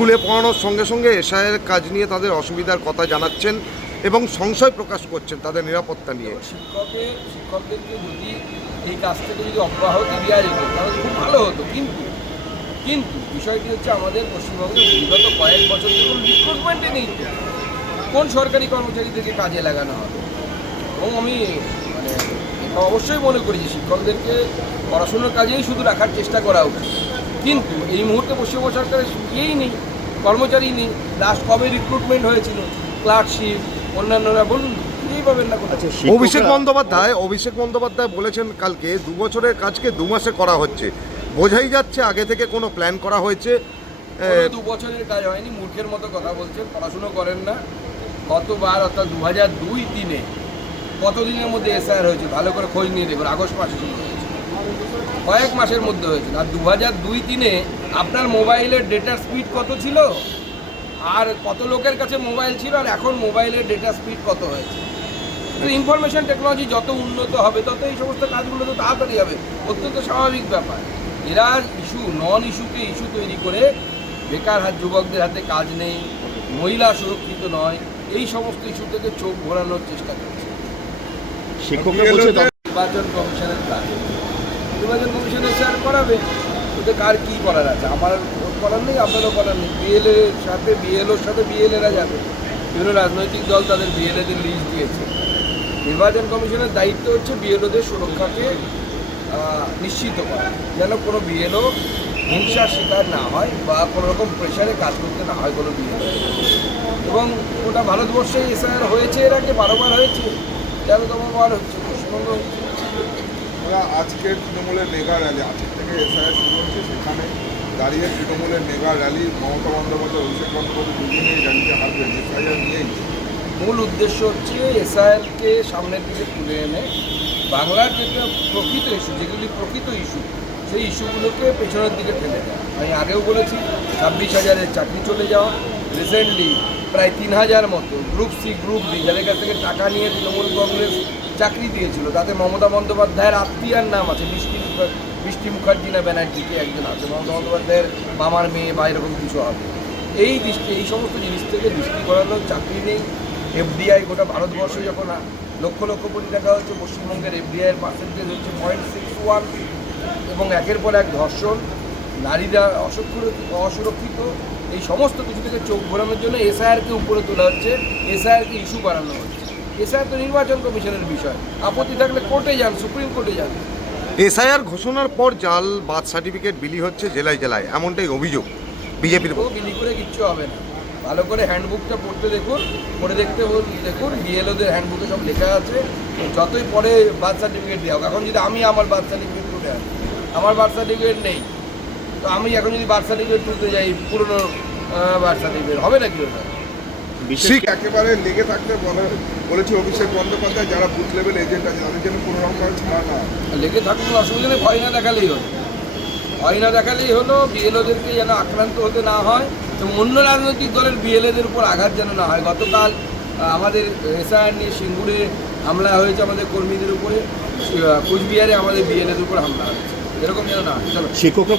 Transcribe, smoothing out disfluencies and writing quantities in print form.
স্কুলে পড়ানোর সঙ্গে সঙ্গে এসআইয়ের কাজ নিয়ে তাদের অসুবিধার কথা জানাচ্ছেন এবং সংশয় প্রকাশ করছেন তাদের নিরাপত্তা নিয়ে। শিক্ষকদেরকে যদি এই কাজ থেকে যদি অব্যাহতি দেওয়া যেত তাহলে খুব ভালো হতো, কিন্তু কিন্তু বিষয়টি হচ্ছে আমাদের পশ্চিমবঙ্গে বিগত কয়েক বছর ধরে রিক্রুটমেন্টে নেই। কোন সরকারি কর্মচারীদেরকে কাজে লাগানো হবে? এবং আমি মানে এটা অবশ্যই মনে করি যে শিক্ষকদেরকে পড়াশোনার কাজেই শুধু রাখার চেষ্টা করা উচিত, কিন্তু এই মুহূর্তে পশ্চিমবঙ্গ সরকারের ইয়েই নেই, কর্মচারী নেই। লাস্ট কবে রিক্রুটমেন্ট হয়েছিল? ক্লার্কশিপ অন্যান্যরা বলুন, খুঁজেই পাবেন না কোথাও। অভিষেক বন্দ্যোপাধ্যায় বলেছেন কালকে 2 বছরের কাজকে 2 মাসে করা হচ্ছে, বোঝাই যাচ্ছে আগে থেকে কোনো প্ল্যান করা হয়েছে। 2 বছরের কাজ হয়নি, মূর্খের মতো কথা বলছেন, পড়াশুনো করেন না। গতবার অর্থাৎ 2002-03 কতদিনের মধ্যে এসআইআর হয়েছে ভালো করে খোঁজ নিয়ে দেখুন, আগস্ট মাসে শুরু হয়েছে, কয়েক মাসের মধ্যে হয়েছিল। আর 2002-03 আপনার মোবাইলের ডেটার স্পিড কত ছিল, আর কত লোকের কাছে মোবাইল ছিল, আর এখন মোবাইলের ডেটা স্পিড কত হয়েছে। ইনফরমেশন টেকনোলজি যত উন্নত হবে তত এই সমস্ত কাজগুলো তো তাড়াতাড়ি হবে, অত্যন্ত স্বাভাবিক ব্যাপার। এরা নন ইস্যুকে ইস্যু তৈরি করে বেকার যুবকদের হাতে কাজ নেই, মহিলা সুরক্ষিত নয়, এই সমস্ত ইস্যু থেকে চোখ ঘোরানোর চেষ্টা করছে। নির্বাচন কমিশনের কাজ, নির্বাচন কমিশন এসআইআর করাবে, ওদের কার কী করার আছে? আমার করার নেই, আপনারও করার নেই। বিএলওর সাথে বিএলএরা যাবে, বিভিন্ন রাজনৈতিক দল তাদের বিএলএদের লিস্ট দিয়েছে। নির্বাচন কমিশনের দায়িত্ব হচ্ছে বিএলওদের সুরক্ষাকে নিশ্চিত করা, যেন কোনো বিএলও হিংসার শিকার না হয় বা কোনো রকম প্রেশারে কাজ করতে না হয় কোনো বিএলও। এবং ওটা ভারতবর্ষে এসআইআর হয়েছে, এর আগে 12 বার হয়েছে, 13তম বার হচ্ছে পশ্চিমবঙ্গ হচ্ছে। আজকের তৃণমূলের মেগা র্যালি, আজকের থেকে এসআইআর শুরু হচ্ছে, সেখানে দাঁড়িয়ে তৃণমূলের মেগা র্যালি, মমতা বন্দ্যোপাধ্যায়, অভিষেক বন্দ্যোপাধ্যায় দুজনেই র্যালিতে হারবেন এসআইআর নিয়েই। মূল উদ্দেশ্য হচ্ছে এসআইআরকে সামনের দিকে তুলে এনে বাংলার যেটা প্রকৃত ইস্যু, যেগুলি প্রকৃত ইস্যু, সেই ইস্যুগুলোকে পেছনের দিকে ঠেলে দেওয়া। আমি আগেও বলেছি 26,000-এর চাকরি চলে যাওয়া, রিসেন্টলি প্রায় 3,000 মতো গ্রুপ সি গ্রুপ ডি যাদের কাছ থেকে টাকা নিয়ে তৃণমূল কংগ্রেস চাকরি দিয়েছিল, তাতে মমতা বন্দ্যোপাধ্যায়ের আত্মীয়ার নাম আছে, বৃষ্টি মুখার্জি না ব্যানার্জিকে একজন আছে, মমতা বন্দ্যোপাধ্যায়ের মামার মেয়ে বা এরকম কিছু হবে। এই সমস্ত জিনিস থেকে দৃষ্টি করানো, চাকরি নেই। এফডিআই গোটা ভারতবর্ষে যখন লক্ষ লক্ষ কোটি টাকা হচ্ছে, পশ্চিমবঙ্গের এফডিআইয়ের পার্সেন্টেজ হচ্ছে 0.61, এবং একের পর এক ধর্ষণ, নারীরা অসুরক্ষিত, এই সমস্ত কিছু থেকে চোখ ঘোরানোর জন্য এসআইআরকে উপরে তোলা হচ্ছে, এসআইআরকে ইস্যু বাড়ানো হচ্ছে। এসআইআর তো নির্বাচন কমিশনের বিষয়, আপত্তি থাকলে কোর্টে যান, সুপ্রিম কোর্টে যান। এসআইআর ঘোষণার পর জাল বার্থ সার্টিফিকেট বিলি হচ্ছে জেলায় জেলায়, এমনটাই অভিযোগ বিজেপির। বিলি করে কিচ্ছু হবে না, ভালো করে হ্যান্ডবুকটা পড়তে দেখুন, পড়ে দেখুন, বিএলওদের হ্যান্ডবুকে সব লেখা আছে। যতই পরে বার্থ সার্টিফিকেট দেওয়া হোক, এখন যদি আমি আমার বার্থ সার্টিফিকেট তুলে আনি, আমার বার্থ সার্টিফিকেট নেই, তো আমি এখন যদি বার্থ সার্টিফিকেট তুলতে যাই, পুরনো বার্থ সার্টিফিকেট হবে নাকি ওটা? একেবারে লেগে থাকতে বলেছে অভিষেক বন্দ্যোপাধ্যায়, যারা বুথ লেভেল এজেন্ট আছে তাদের জন্য কোনো রকম ছাড়া না। লেগে থাকুন, অসুবিধা নেই, ভয় না দেখালেই হলো, বিএলওদেরকে যেন আক্রান্ত হতে না হয়, এবং অন্য রাজনৈতিক দলের বিএলএদের উপর আঘাত যেন না হয়। গতকাল আমাদের এসআইআর নিয়ে সিঙ্গুরে হামলা হয়েছে আমাদের কর্মীদের উপরে, কোচবিহারে আমাদের বিএলএদের উপর হামলা হয়েছে, এরকম যেন না হয়। চলো।